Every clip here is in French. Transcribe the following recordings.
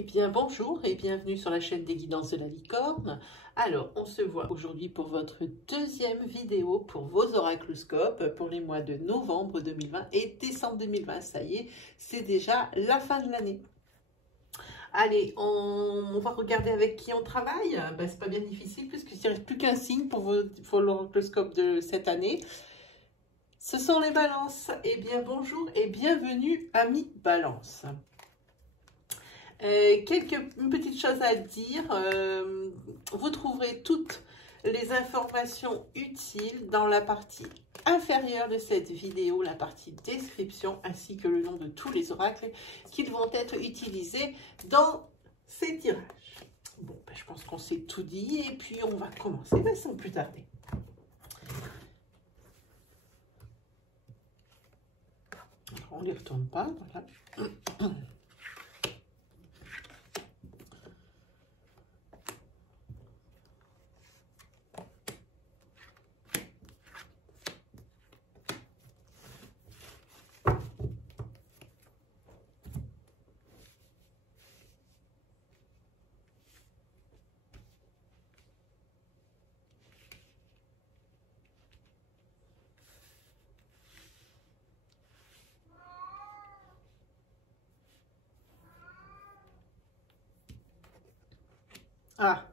Eh bien bonjour et bienvenue sur la chaîne des guidances de la licorne. Alors on se voit aujourd'hui pour votre deuxième vidéo pour vos oracloscopes pour les mois de novembre 2020 et décembre 2020. Ça y est, c'est déjà la fin de l'année. Allez, on va regarder avec qui on travaille. Ben, c'est pas bien difficile puisqu'il ne reste plus qu'un signe pour l'oracloscope de cette année. Ce sont les balances. Eh bien bonjour et bienvenue amis balance. Une petite chose à dire, vous trouverez toutes les informations utiles dans la partie inférieure de cette vidéo, la partie description, ainsi que le nom de tous les oracles qui vont être utilisés dans ces tirages. Bon, ben, je pense qu'on s'est tout dit et puis on va commencer sans plus tarder. Alors, on ne les retourne pas, voilà. Ah,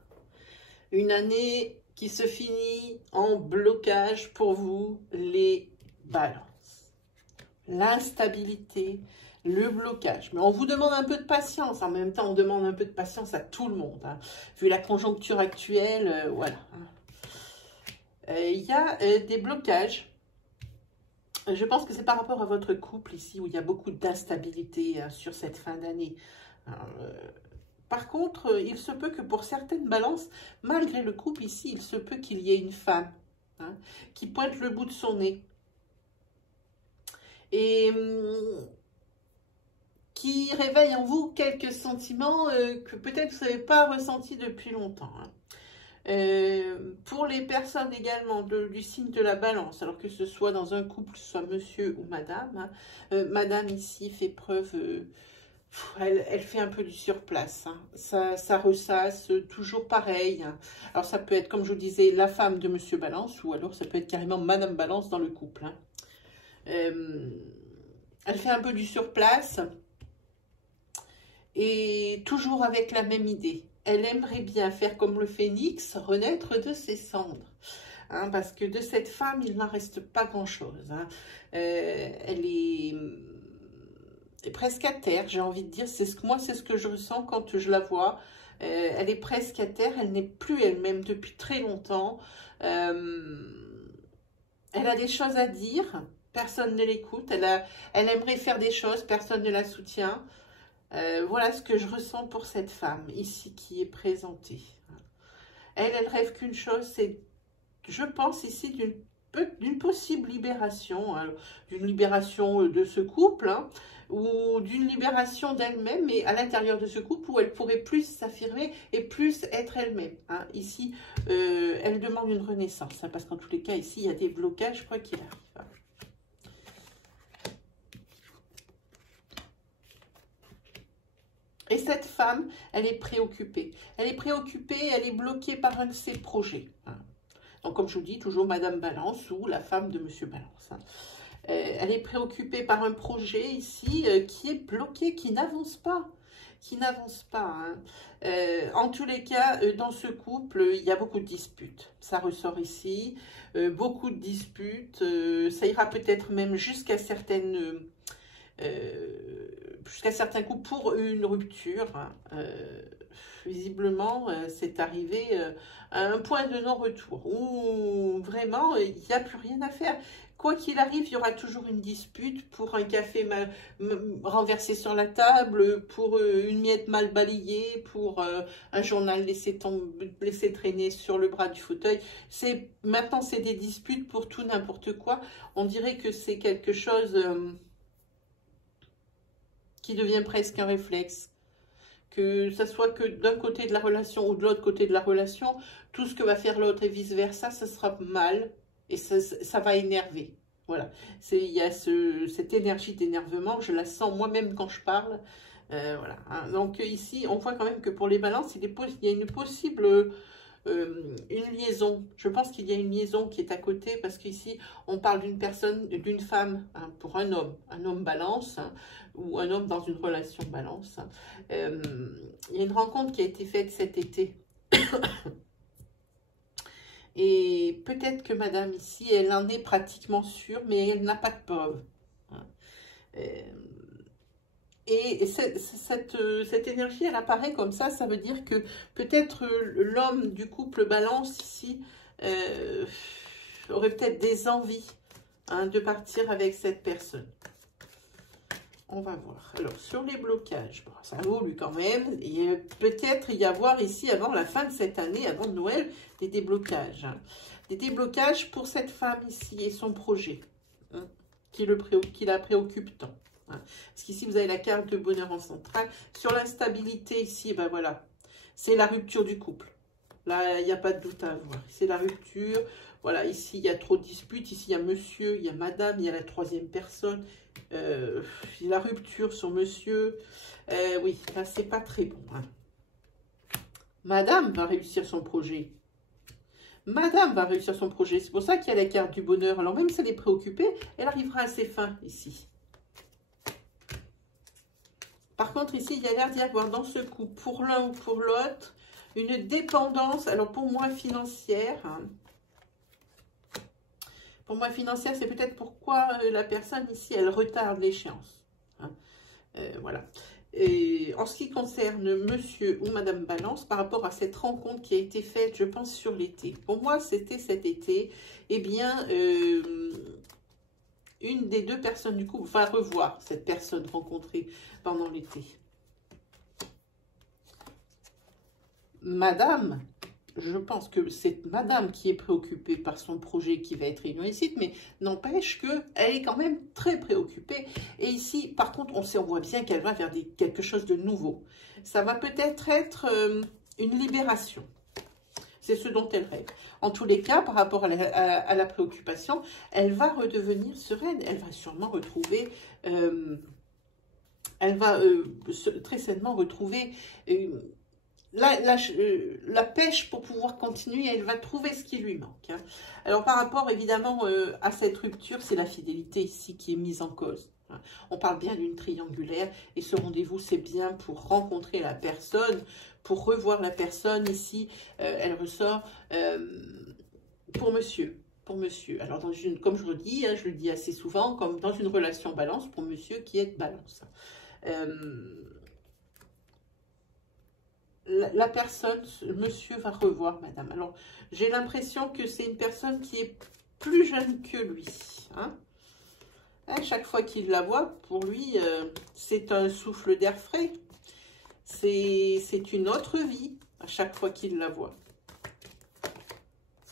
une année qui se finit en blocage pour vous, les balances. L'instabilité, le blocage. Mais on vous demande un peu de patience. En même temps, on demande un peu de patience à tout le monde. Hein. Vu la conjoncture actuelle, voilà. Il y a des blocages. Je pense que c'est par rapport à votre couple ici, où il y a beaucoup d'instabilité sur cette fin d'année. Par contre, il se peut que pour certaines balances, malgré le couple ici, il se peut qu'il y ait une femme qui pointe le bout de son nez. Et qui réveille en vous quelques sentiments que peut-être vous n'avez pas ressentis depuis longtemps. Pour les personnes également du signe de la balance, alors que ce soit dans un couple, soit monsieur ou madame, madame ici fait preuve... Elle fait un peu du surplace, ça ressasse toujours pareil. Alors ça peut être, comme je vous disais, la femme de Monsieur Balance, ou alors ça peut être carrément Madame Balance dans le couple. Elle fait un peu du surplace, et toujours avec la même idée. Elle aimerait bien faire comme le phénix, renaître de ses cendres. Parce que de cette femme, il n'en reste pas grand-chose. Elle est presque à terre, j'ai envie de dire. Moi, c'est ce que je ressens quand je la vois. Elle est presque à terre, elle n'est plus elle-même depuis très longtemps. Elle a des choses à dire, personne ne l'écoute. Elle aimerait faire des choses, personne ne la soutient. Voilà ce que je ressens pour cette femme ici qui est présentée. Elle rêve qu'une chose, c'est, je pense ici, d'une possible libération, d'une libération de ce couple, ou d'une libération d'elle-même, mais à l'intérieur de ce couple où elle pourrait plus s'affirmer et plus être elle-même. Ici, elle demande une renaissance, parce qu'en tous les cas, ici, il y a des blocages, quoi qu'il arrive. Et cette femme, elle est préoccupée. Elle est préoccupée, elle est bloquée par un de ses projets. Donc, comme je vous dis, toujours Madame Balance ou la femme de Monsieur Balance. Elle est préoccupée par un projet ici qui est bloqué, qui n'avance pas. Qui n'avance pas. En tous les cas, dans ce couple, il y a beaucoup de disputes. Ça ressort ici. Beaucoup de disputes. Ça ira peut-être même jusqu'à certains coups pour une rupture. Visiblement, c'est arrivé à un point de non-retour où vraiment, il n'y a plus rien à faire. Quoi qu'il arrive, il y aura toujours une dispute pour un café renversé sur la table, pour une miette mal balayée, pour un journal laissé traîner sur le bras du fauteuil. Maintenant, c'est des disputes pour tout n'importe quoi. On dirait que c'est quelque chose qui devient presque un réflexe. Que ça soit que d'un côté de la relation ou de l'autre côté de la relation, tout ce que va faire l'autre et vice-versa, ça sera mal et ça va énerver. Voilà, il y a cette énergie d'énervement, je la sens moi-même quand je parle. Voilà. Hein. Donc ici, on voit quand même que pour les balances, il y a une possible une liaison. Je pense qu'il y a une liaison qui est à côté parce qu'ici, on parle d'une personne, d'une femme hein, pour un homme balance hein, ou un homme dans une relation balance. Hein. Il y a une rencontre qui a été faite cet été. Et peut-être que madame ici, elle en est pratiquement sûre, mais elle n'a pas de preuve. Hein. Et cette énergie, elle apparaît comme ça veut dire que peut-être l'homme du couple balance ici aurait peut-être des envies hein, de partir avec cette personne. On va voir. Alors, sur les blocages, bon, ça évolue quand même. Et peut-être y avoir ici, avant la fin de cette année, avant Noël, des déblocages. Hein. Des déblocages pour cette femme ici et son projet, hein, qui la préoccupe tant. Hein. Parce qu'ici, vous avez la carte de bonheur en centrale. Sur l'instabilité ici, ben voilà, c'est la rupture du couple. Là, il n'y a pas de doute à avoir. C'est la rupture. Voilà, ici, il y a trop de disputes. Ici, il y a monsieur, il y a madame, il y a la troisième personne. La rupture sur monsieur. Oui, là, c'est pas très bon. Hein. Madame va réussir son projet. Madame va réussir son projet. C'est pour ça qu'il y a la carte du bonheur. Alors, même si elle est préoccupée, elle arrivera à ses fins ici. Par contre, ici, il y a l'air d'y avoir dans ce coup, pour l'un ou pour l'autre, une dépendance. Alors, pour moi, financière. Hein. Pour moi, financière, c'est peut-être pourquoi la personne ici, elle retarde l'échéance. Hein. Voilà. Et en ce qui concerne monsieur ou madame Balance, par rapport à cette rencontre qui a été faite, je pense, sur l'été. Pour moi, c'était cet été. Eh bien, une des deux personnes du couple va revoir cette personne rencontrée pendant l'été. Madame, je pense que c'est madame qui est préoccupée par son projet qui va être réussi, mais n'empêche qu'elle est quand même très préoccupée. Et ici, par contre, on voit bien qu'elle va vers quelque chose de nouveau. Ça va peut-être être une libération. C'est ce dont elle rêve. En tous les cas, par rapport à la préoccupation, elle va redevenir sereine. Elle va sûrement retrouver... elle va très certainement retrouver... la pêche pour pouvoir continuer, elle va trouver ce qui lui manque. Hein. Alors, par rapport, évidemment, à cette rupture, c'est la fidélité ici qui est mise en cause. Hein. On parle bien d'une triangulaire et ce rendez-vous, c'est bien pour rencontrer la personne, pour revoir la personne. Ici, elle ressort pour monsieur. Pour monsieur. Alors, comme je le dis, hein, je le dis assez souvent, comme dans une relation balance, pour monsieur qui est balance. La personne, monsieur va revoir madame. Alors, j'ai l'impression que c'est une personne qui est plus jeune que lui. Hein. À chaque fois qu'il la voit, pour lui, c'est un souffle d'air frais. C'est une autre vie à chaque fois qu'il la voit.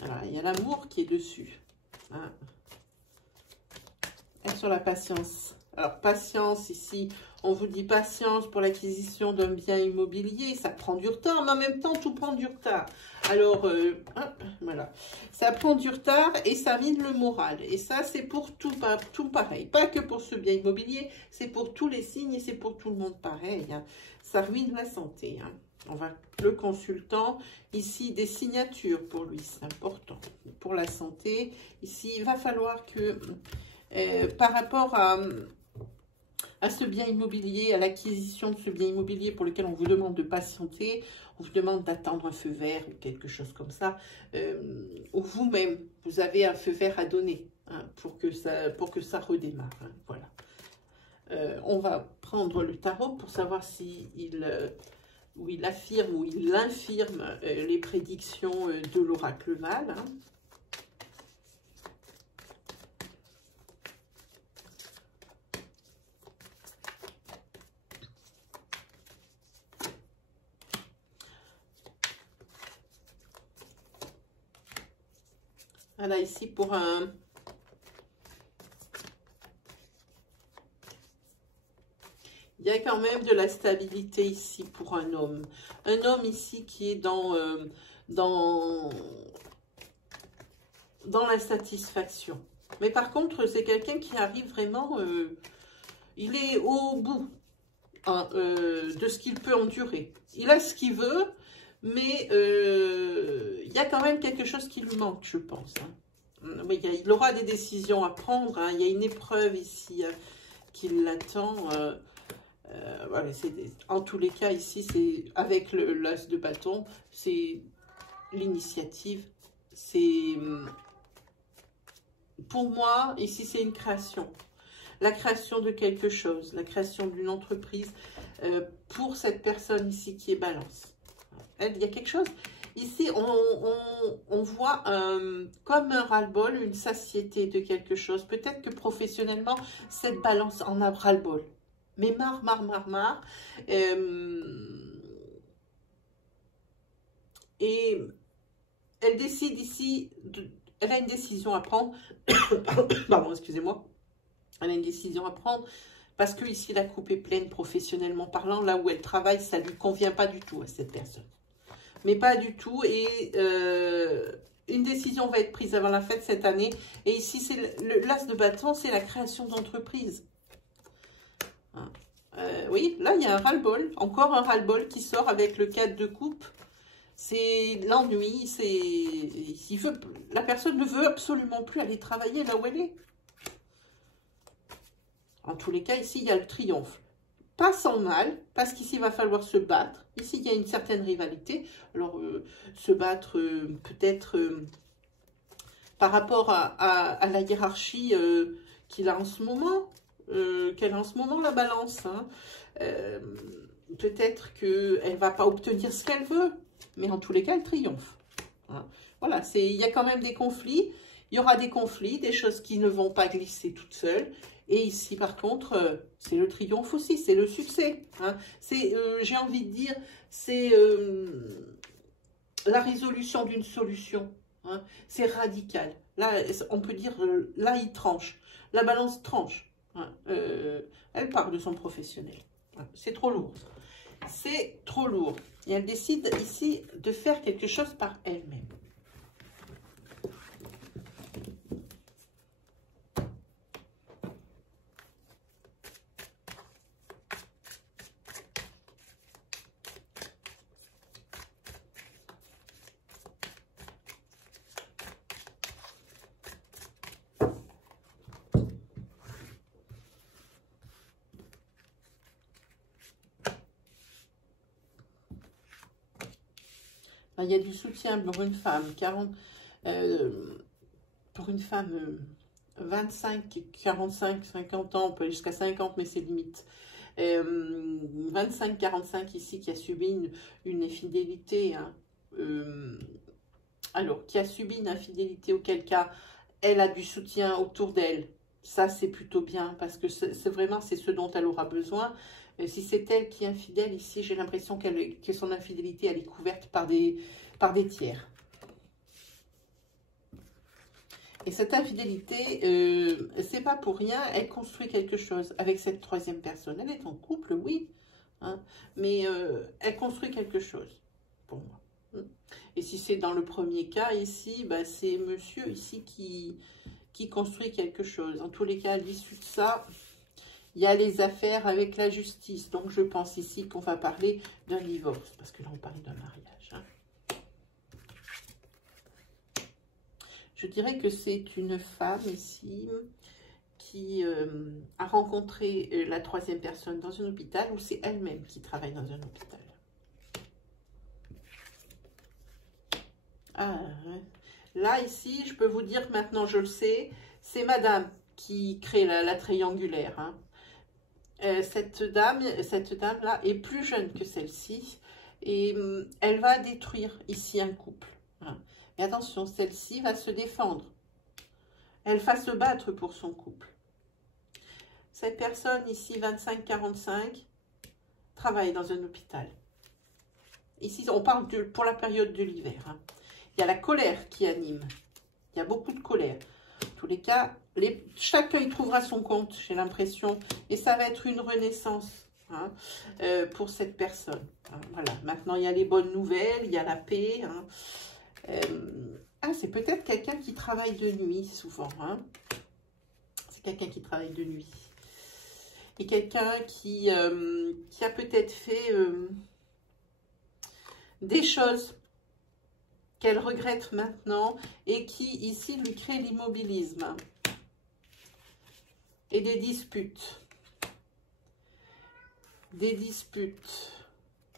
Alors, il y a l'amour qui est dessus. Hein. Et sur la patience. Alors, patience ici, on vous dit patience pour l'acquisition d'un bien immobilier. Ça prend du retard, mais en même temps, tout prend du retard. Alors, voilà. Ça prend du retard et ça mine le moral. Et ça, c'est pour tout pareil. Pas que pour ce bien immobilier, c'est pour tous les signes et c'est pour tout le monde pareil. Hein. Ça ruine la santé. Hein. On va le consultant. Ici, des signatures pour lui, c'est important. Pour la santé, ici, il va falloir que, par rapport à ce bien immobilier, à l'acquisition de ce bien immobilier pour lequel on vous demande de patienter, on vous demande d'attendre un feu vert ou quelque chose comme ça, ou vous-même, vous avez un feu vert à donner hein, pour que ça redémarre. Hein, voilà. On va prendre le tarot pour savoir si il affirme ou il infirme les prédictions de l'oracle Val. Hein. Voilà, ici pour un... Il y a quand même de la stabilité ici pour un homme. Un homme ici qui est dans l'insatisfaction. Mais par contre, c'est quelqu'un qui arrive vraiment... il est au bout. hein, de ce qu'il peut endurer. Il a ce qu'il veut, mais il y a quand même quelque chose qui lui manque, je pense. Hein. Oui, il aura des décisions à prendre. Hein. Il y a une épreuve ici qui l'attend. Voilà, en tous les cas, ici, c'est avec l'as de bâton, c'est l'initiative. C'est, pour moi, ici, c'est une création. La création de quelque chose, la création d'une entreprise pour cette personne ici qui est balance. Il y a quelque chose, ici on voit comme un ras-le-bol, une satiété de quelque chose. Peut-être que professionnellement, cette balance en a ras-le-bol. Mais marre. Et elle décide ici, elle a une décision à prendre. Pardon, excusez-moi. Elle a une décision à prendre parce que ici la coupe est pleine professionnellement parlant. Là où elle travaille, ça ne lui convient pas du tout à cette personne. Mais pas du tout. Et une décision va être prise avant la fête cette année. Et ici, c'est l'as de bâton, c'est la création d'entreprise. Hein. Oui, là, il y a un ras-le-bol. Encore un ras-le-bol qui sort avec le 4 de coupe. C'est l'ennui. La personne ne veut absolument plus aller travailler là où elle est. En tous les cas, ici, il y a le triomphe. Pas sans mal, parce qu'ici, il va falloir se battre. Ici, il y a une certaine rivalité. Alors, se battre peut-être par rapport à la hiérarchie qu'il a en ce moment, qu'elle a en ce moment, la balance. Hein. Peut-être qu'elle ne va pas obtenir ce qu'elle veut, mais en tous les cas, elle triomphe. Hein. Voilà, il y a quand même des conflits. Il y aura des conflits, des choses qui ne vont pas glisser toutes seules. Et ici, par contre, c'est le triomphe aussi, c'est le succès. Hein. J'ai envie de dire, c'est la résolution d'une solution. Hein. C'est radical. Là, on peut dire, là, il tranche. La balance tranche. Hein. Elle part de son professionnel. Hein. C'est trop lourd. C'est trop lourd. Et elle décide ici de faire quelque chose par elle-même. Il y a du soutien pour une femme, 25, 45, 50 ans, on peut aller jusqu'à 50, mais c'est limite. 25, 45 ici qui a subi une infidélité. Hein. Alors, qui a subi une infidélité, auquel cas elle a du soutien autour d'elle. Ça, c'est plutôt bien parce que c'est ce dont elle aura besoin. Si c'est elle qui est infidèle, ici, j'ai l'impression que son infidélité, elle est couverte par des tiers. Et cette infidélité, c'est pas pour rien, elle construit quelque chose avec cette troisième personne. Elle est en couple, oui, hein, mais elle construit quelque chose, pour moi. Et si c'est dans le premier cas, ici, bah, c'est monsieur ici qui construit quelque chose. En tous les cas, à l'issue de ça, il y a les affaires avec la justice. Donc, je pense ici qu'on va parler d'un divorce. Parce que là, on parle d'un mariage. Hein. Je dirais que c'est une femme ici qui a rencontré la troisième personne dans un hôpital ou c'est elle-même qui travaille dans un hôpital. Ah, là, ici, je peux vous dire maintenant, je le sais, c'est madame qui crée la triangulaire. Hein. Cette dame-là est plus jeune que celle-ci et elle va détruire ici un couple. Hein. Mais attention, celle-ci va se défendre. Elle va se battre pour son couple. Cette personne ici, 25-45, travaille dans un hôpital. Ici, on parle pour la période de l'hiver. Hein. Il y a la colère qui anime. Il y a beaucoup de colère. En tous les cas, chacun y trouvera son compte, j'ai l'impression. Et ça va être une renaissance hein, pour cette personne. Hein, voilà. Maintenant, il y a les bonnes nouvelles, il y a la paix. Hein. C'est peut-être quelqu'un qui travaille de nuit, souvent. Hein. C'est quelqu'un qui travaille de nuit. Et quelqu'un qui a peut-être fait des choses qu'elle regrette maintenant et qui, ici, lui crée l'immobilisme et des disputes. Des disputes.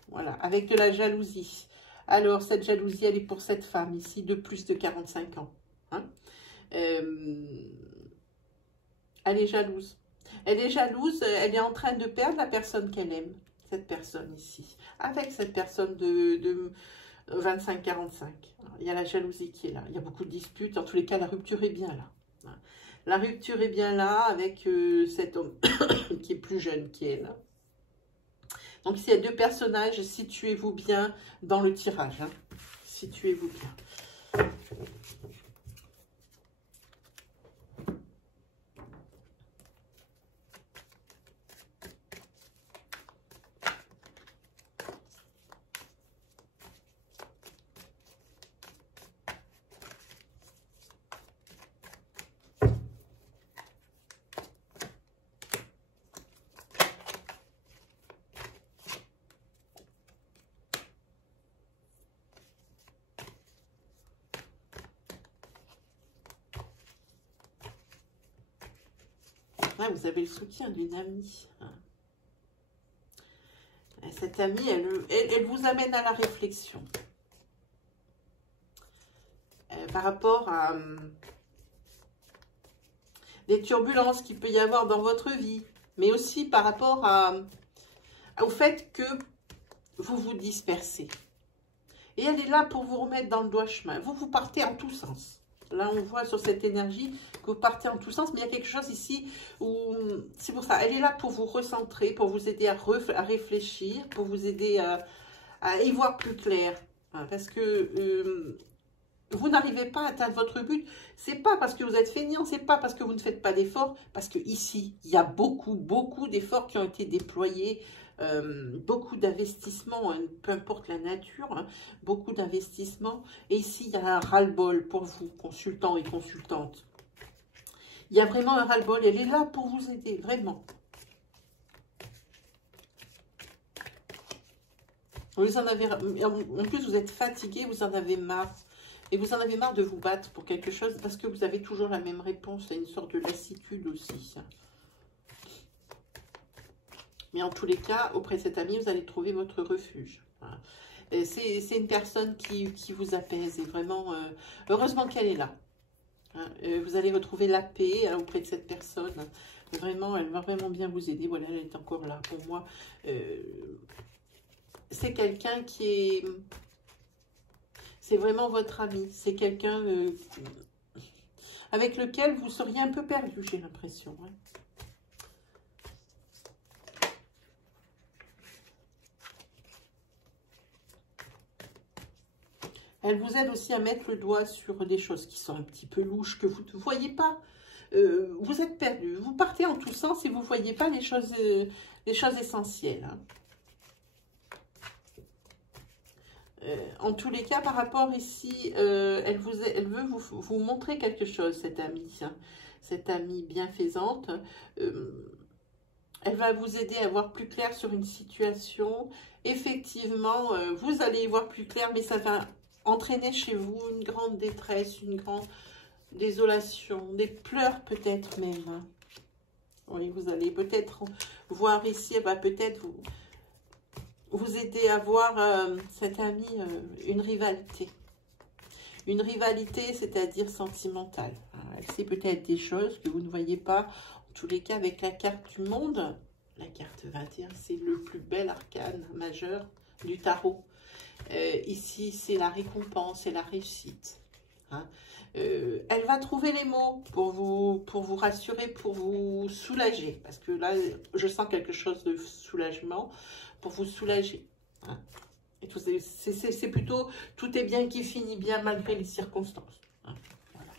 Voilà, avec de la jalousie. Alors, cette jalousie, elle est pour cette femme ici de plus de 45 ans. Hein. Elle est jalouse. Elle est jalouse, elle est en train de perdre la personne qu'elle aime. Cette personne ici. Avec cette personne de 25-45. Il y a la jalousie qui est là. Il y a beaucoup de disputes. En tous les cas, la rupture est bien là. La rupture est bien là avec cet homme qui est plus jeune qu'elle. Donc, s'il y a deux personnages, situez-vous bien dans le tirage. Hein. Situez-vous bien. Ouais, vous avez le soutien d'une amie. Et cette amie, elle vous amène à la réflexion. Par rapport à des turbulences qu'il peut y avoir dans votre vie. Mais aussi par rapport au fait que vous vous dispersez. Et elle est là pour vous remettre dans le droit chemin. Vous partez en tous sens. Là, on voit sur cette énergie que vous partez en tous sens, mais il y a quelque chose ici où, c'est pour ça, elle est là pour vous recentrer, pour vous aider à réfléchir, pour vous aider à y voir plus clair. Hein, parce que vous n'arrivez pas à atteindre votre but, c'est pas parce que vous êtes feignant, c'est pas parce que vous ne faites pas d'efforts, parce que ici, il y a beaucoup d'efforts qui ont été déployés, beaucoup d'investissements, hein, peu importe la nature, hein, beaucoup d'investissements. Et ici, il y a un ras-le-bol pour vous, consultants et consultantes. Il y a vraiment un ras-le-bol, elle est là pour vous aider, vraiment. Vous en avez, en plus, vous êtes fatigué, vous en avez marre. Et vous en avez marre de vous battre pour quelque chose parce que vous avez toujours la même réponse. C'est une sorte de lassitude aussi. Mais en tous les cas, auprès de cet ami, vous allez trouver votre refuge. C'est une personne qui vous apaise. Et vraiment, heureusement qu'elle est là. Vous allez retrouver la paix auprès de cette personne. Vraiment, elle va vraiment bien vous aider. Voilà, elle est encore là pour moi. C'est quelqu'un qui est... C'est vraiment votre ami. C'est quelqu'un avec lequel vous seriez un peu perdu, j'ai l'impression. Hein. Elle vous aide aussi à mettre le doigt sur des choses qui sont un petit peu louches, que vous ne voyez pas. Vous êtes perdu. Vous partez en tous sens et vous ne voyez pas les choses essentielles. Hein. En tous les cas, par rapport ici, elle veut vous montrer quelque chose, cette amie. Hein, cette amie bienfaisante. Elle va vous aider à voir plus clair sur une situation. Effectivement, vous allez y voir plus clair, mais ça va entraîner chez vous une grande détresse, une grande désolation, des pleurs peut-être même. Hein. Oui, vous allez peut-être voir ici, elle va peut-être vous aider à voir cette amie une rivalité. Une rivalité, c'est-à-dire sentimentale. Elle sait peut-être des choses que vous ne voyez pas. En tous les cas, avec la carte du monde, la carte 21, c'est le plus bel arcane majeur du tarot. Ici, c'est la récompense et la réussite. Hein. Elle va trouver les mots pour vous rassurer, pour vous soulager. Parce que là, je sens quelque chose de soulagement pour vous soulager. Hein. C'est plutôt tout est bien qui finit bien malgré les circonstances. Hein. Voilà.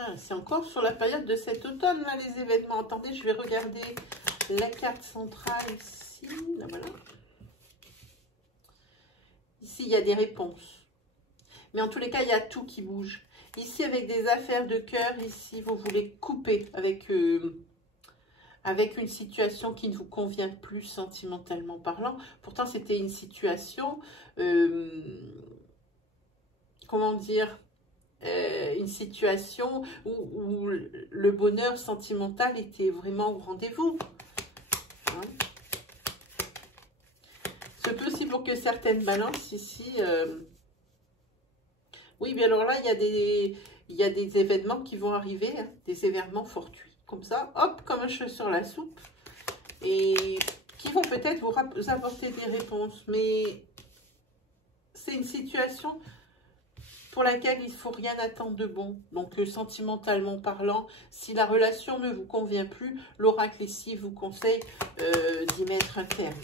Ah, c'est encore sur la période de cet automne, là, les événements. Attendez, je vais regarder la carte centrale ici. Là, voilà. Ici, il y a des réponses. Mais en tous les cas, il y a tout qui bouge. Ici, avec des affaires de cœur, ici, vous voulez couper avec une situation qui ne vous convient plus sentimentalement parlant. Pourtant, c'était une situation, comment dire, une situation où le bonheur sentimental était vraiment au rendez-vous. Hein? C'est possible pour que certaines balances ici... oui, mais alors là, il y a des événements qui vont arriver, hein, des événements fortuits. Comme ça, hop, comme un cheveu sur la soupe. Et qui vont peut-être vous apporter des réponses. Mais c'est une situation... pour laquelle il ne faut rien attendre de bon. Donc, sentimentalement parlant, si la relation ne vous convient plus, l'oracle ici vous conseille d'y mettre un terme.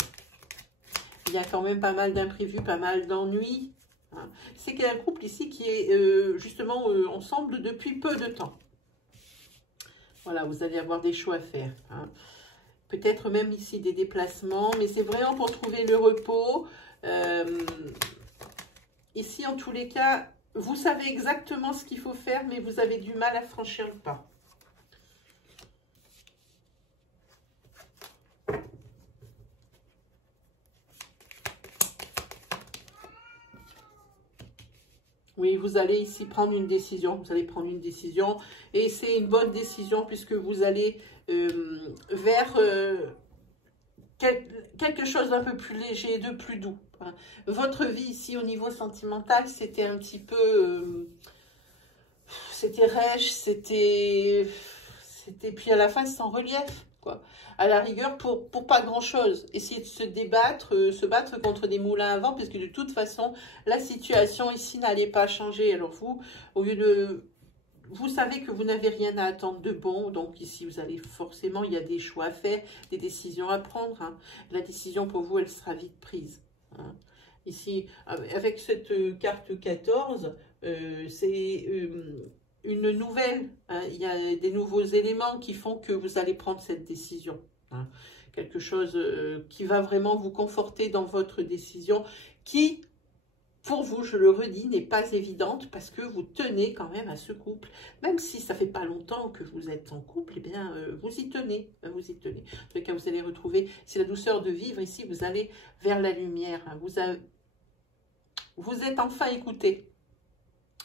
Il y a quand même pas mal d'imprévus, pas mal d'ennuis. Hein. C'est qu'il y a un couple ici qui est justement ensemble depuis peu de temps. Voilà, vous allez avoir des choix à faire. Hein. Peut-être même ici des déplacements, mais c'est vraiment pour trouver le repos. Ici, en tous les cas... vous savez exactement ce qu'il faut faire, mais vous avez du mal à franchir le pas. Oui, vous allez ici prendre une décision. Vous allez prendre une décision. Et c'est une bonne décision puisque vous allez vers quelque chose d'un peu plus léger, de plus doux. Hein. Votre vie ici au niveau sentimental, c'était un petit peu... c'était rêche, c'était... Puis à la fin, sans relief, quoi. À la rigueur, pour pas grand-chose. Essayer de se battre contre des moulins à vent, parce que de toute façon, la situation ici n'allait pas changer. Alors vous, au lieu de... vous savez que vous n'avez rien à attendre de bon, donc ici, vous allez forcément, il y a des choix à faire, des décisions à prendre. Hein. La décision, pour vous, elle sera vite prise. Hein. Ici, avec cette carte 14, c'est... une nouvelle, hein, il y a des nouveaux éléments qui font que vous allez prendre cette décision. Hein. Quelque chose qui va vraiment vous conforter dans votre décision, qui, pour vous, je le redis, n'est pas évidente parce que vous tenez quand même à ce couple. Même si ça fait pas longtemps que vous êtes en couple, eh bien, vous y tenez. Vous y tenez. En tout cas, vous allez retrouver, c'est la douceur de vivre. Ici, vous allez vers la lumière. Hein. Vous êtes enfin écouté.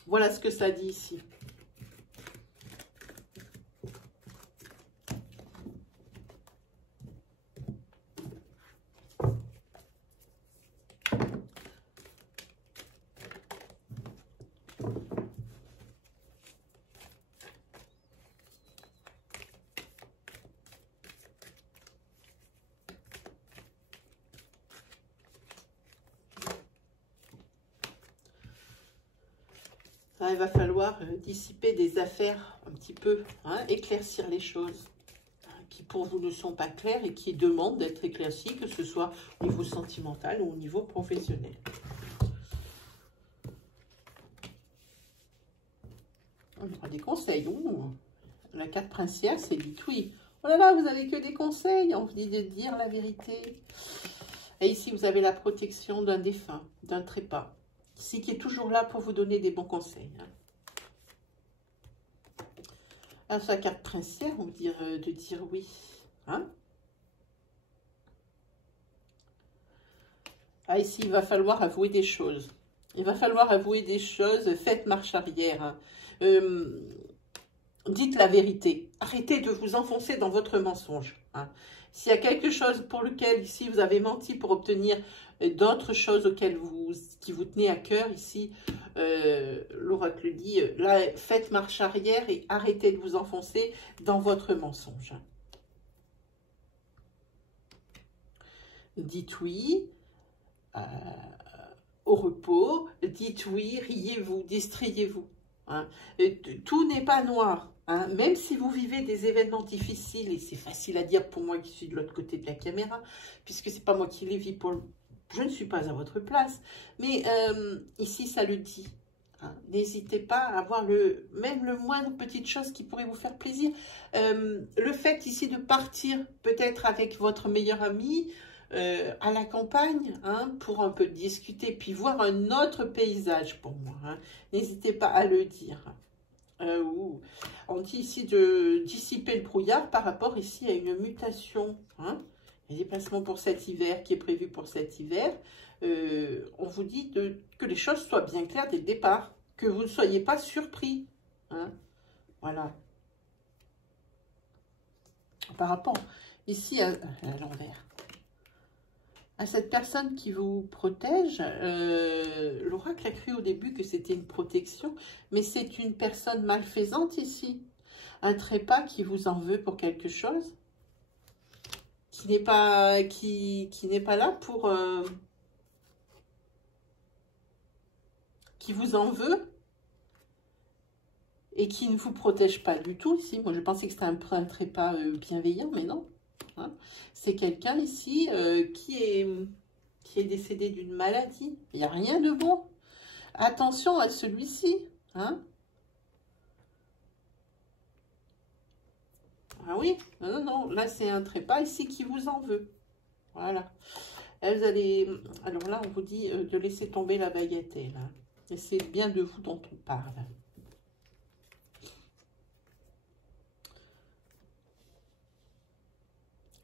Voilà ce que ça dit ici. Il va falloir dissiper des affaires un petit peu, hein, éclaircir les choses hein, qui pour vous ne sont pas claires et qui demandent d'être éclaircies, que ce soit au niveau sentimental ou au niveau professionnel. On aura des conseils. Ouh, la carte princière, c'est dit oui. Oh là là, vous avez que des conseils, envie de dire la vérité. Et ici, vous avez la protection d'un défunt, d'un trépas. Ici, qui est toujours là pour vous donner des bons conseils. Hein. Alors, sa carte princière, on dit de dire oui. Hein. Ah, ici, il va falloir avouer des choses. Il va falloir avouer des choses. Faites marche arrière. Hein. Dites la vérité. Arrêtez de vous enfoncer dans votre mensonge. Hein. S'il y a quelque chose pour lequel, ici, vous avez menti pour obtenir d'autres choses qui vous tenaient à cœur, ici, l'oracle dit, là, faites marche arrière et arrêtez de vous enfoncer dans votre mensonge. Dites oui au repos, dites oui, riez-vous, distrayez-vous. Hein. Tout n'est pas noir. Hein. Même si vous vivez des événements difficiles, et c'est facile à dire pour moi qui suis de l'autre côté de la caméra, puisque c'est pas moi qui les vis, je ne suis pas à votre place, mais ici ça le dit. Hein. N'hésitez pas à avoir même le moindre petite chose qui pourrait vous faire plaisir. Le fait ici de partir peut-être avec votre meilleur ami à la campagne, hein, pour un peu discuter, puis voir un autre paysage pour moi. Hein. N'hésitez pas à le dire. On dit ici de dissiper le brouillard par rapport ici à une mutation. Hein. Un déplacement pour cet hiver qui est prévu pour cet hiver. On vous dit que les choses soient bien claires dès le départ, que vous ne soyez pas surpris. Hein. Voilà. Par rapport ici à l'envers, à cette personne qui vous protège, l'oracle a cru au début que c'était une protection, mais c'est une personne malfaisante ici. Un trépas qui vous en veut pour quelque chose, qui n'est pas là pour... qui vous en veut et qui ne vous protège pas du tout ici. Moi, je pensais que c'était un trépas bienveillant, mais non. Hein. C'est quelqu'un ici qui est décédé d'une maladie. Il n'y a rien de bon. Attention à celui-ci. Hein. Ah oui, non, non, là c'est un trépas ici qui vous en veut. Voilà. Vous allez, alors là, on vous dit de laisser tomber la bagatelle. Hein. Et c'est bien de vous dont on parle.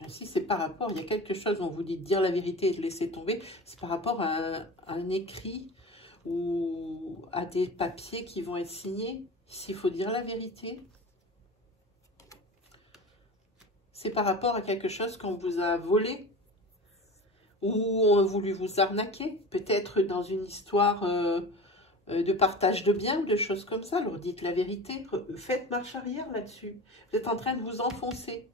Si c'est par rapport, il y a quelque chose, on vous dit de dire la vérité et de laisser tomber, c'est par rapport à un écrit ou à des papiers qui vont être signés. S'il faut dire la vérité, c'est par rapport à quelque chose qu'on vous a volé ou on a voulu vous arnaquer, peut-être dans une histoire de partage de biens, de choses comme ça. Alors dites la vérité, faites marche arrière là-dessus. Vous êtes en train de vous enfoncer.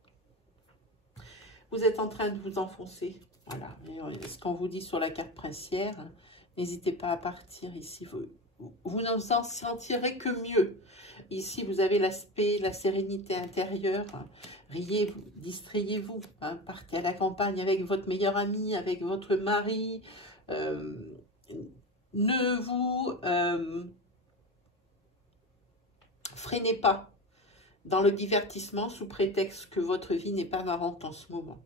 Vous êtes en train de vous enfoncer. Voilà. Et ce qu'on vous dit sur la carte princière, hein, n'hésitez pas à partir ici. Vous n'en sentirez que mieux. Ici, vous avez l'aspect, la sérénité intérieure. Hein. Riez, distrayez-vous. Hein. Partez à la campagne avec votre meilleur ami, avec votre mari. Ne vous freinez pas dans le divertissement sous prétexte que votre vie n'est pas marrante en ce moment.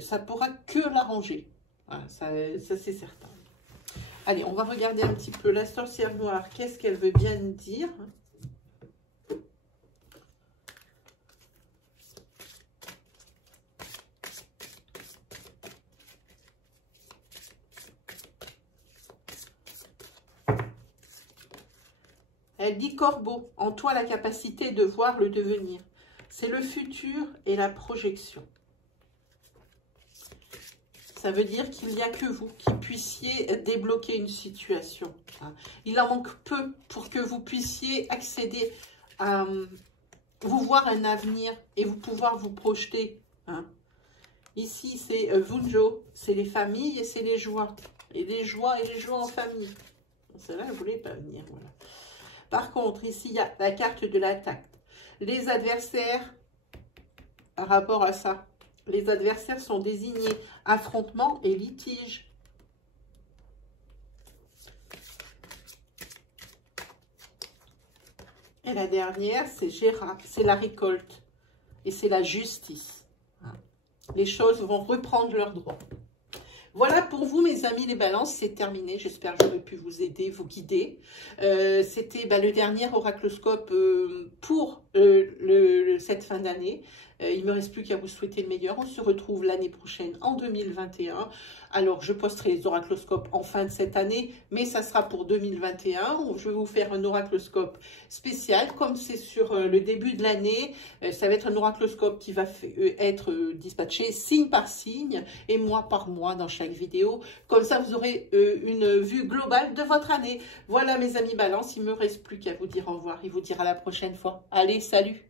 Ça pourra que l'arranger. Ça c'est certain. Allez, on va regarder un petit peu la sorcière noire. Qu'est-ce qu'elle veut bien nous dire? Elle dit corbeau, en toi la capacité de voir le devenir. C'est le futur et la projection. Ça veut dire qu'il n'y a que vous qui puissiez débloquer une situation. Il en manque peu pour que vous puissiez accéder à vous voir un avenir et vous pouvoir vous projeter. Ici, c'est Vunjo, c'est les familles et c'est les joies. Et les joies en famille. Celle-là, elle ne voulait pas venir, voilà. Par contre, ici, il y a la carte de l'attaque. Les adversaires, par rapport à ça, les adversaires sont désignés affrontement et litige. Et la dernière, c'est Gérard, c'est la récolte. Et c'est la justice. Les choses vont reprendre leur droit. Voilà pour vous, mes amis, les balances, c'est terminé. J'espère que j'aurais pu vous aider, vous guider. C'était le dernier oracloscope pour cette fin d'année. Il ne me reste plus qu'à vous souhaiter le meilleur. On se retrouve l'année prochaine, en 2021. Alors, je posterai les oracloscopes en fin de cette année, mais ça sera pour 2021. Je vais vous faire un oracloscope spécial, comme c'est sur le début de l'année. Ça va être un oracloscope qui va être dispatché signe par signe et mois par mois dans chaque vidéo. Comme ça, vous aurez une vue globale de votre année. Voilà, mes amis balance, il ne me reste plus qu'à vous dire au revoir et vous dire à la prochaine fois. Allez, salut!